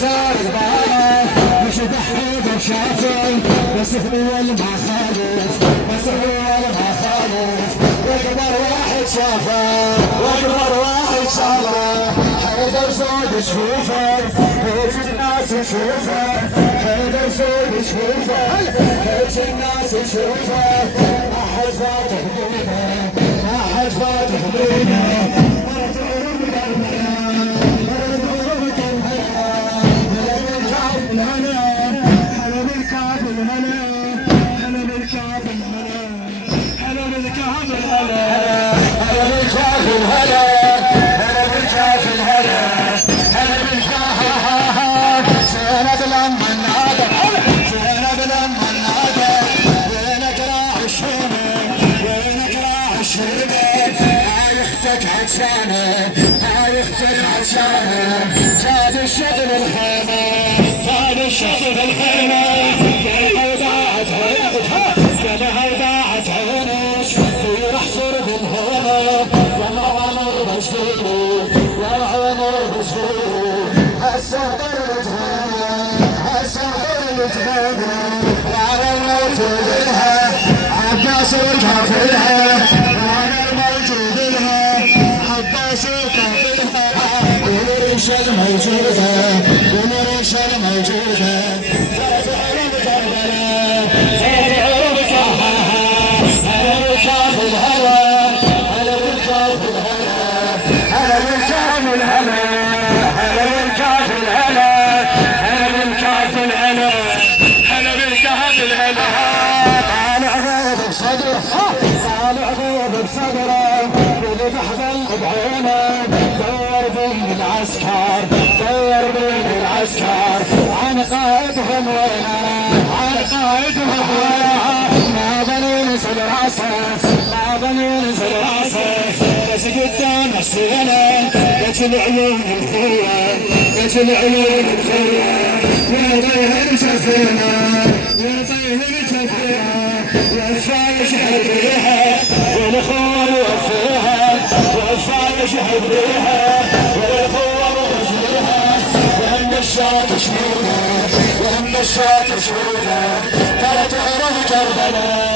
صار البعض مش بحب وشافي بس هو اللي ما خالف بس هو اللي ما خالف واكبر واحد شافه واكبر واحد شافه حيدر سود تشوفه هيك الناس تشوفه حيدر سود تشوفه هيك الناس تشوفه ما حد فاتح بينا ما حد فاتح بينا زاد الشغل الخيمة زاد الشغل الخيمة ضاعت عينها ضاعت عينش راح صرب الهنا يا عمر بشتري يا عمر بشتري هسه ضربت غيمة هسه ضربت غيمة وانا الموجود لها عباس وكافلها وانا الموجود لها عباس وكافلها ونريش الموجودة ونريش الموجودة تعرف كربلاء تعرف كربلاء أنا بالكاف الهوى أنا بالكاف الهوى أنا بالكاف الهوى أنا بالكاف الهوى أنا بالكاف الهوى أنا بالكاف الهوى طالع غيب بصدره طالع غيب بصدره وذبح قلب بعينه دور بين العسكر دور بين العسكر عن قائدهم وينه عن قائدهم وينه ما بني نزل راسه ما بني نزل راسه بس قدام السنة بس العيون الخوة بس العيون الخوة ويطيه السفينة ويطيه السفينة والفايش حبيها والخوة وفيها والفايش حبيها والخوة وفيها وهم الشاط شمولة وهم الشاط شمولة ترى تعرف كربلاء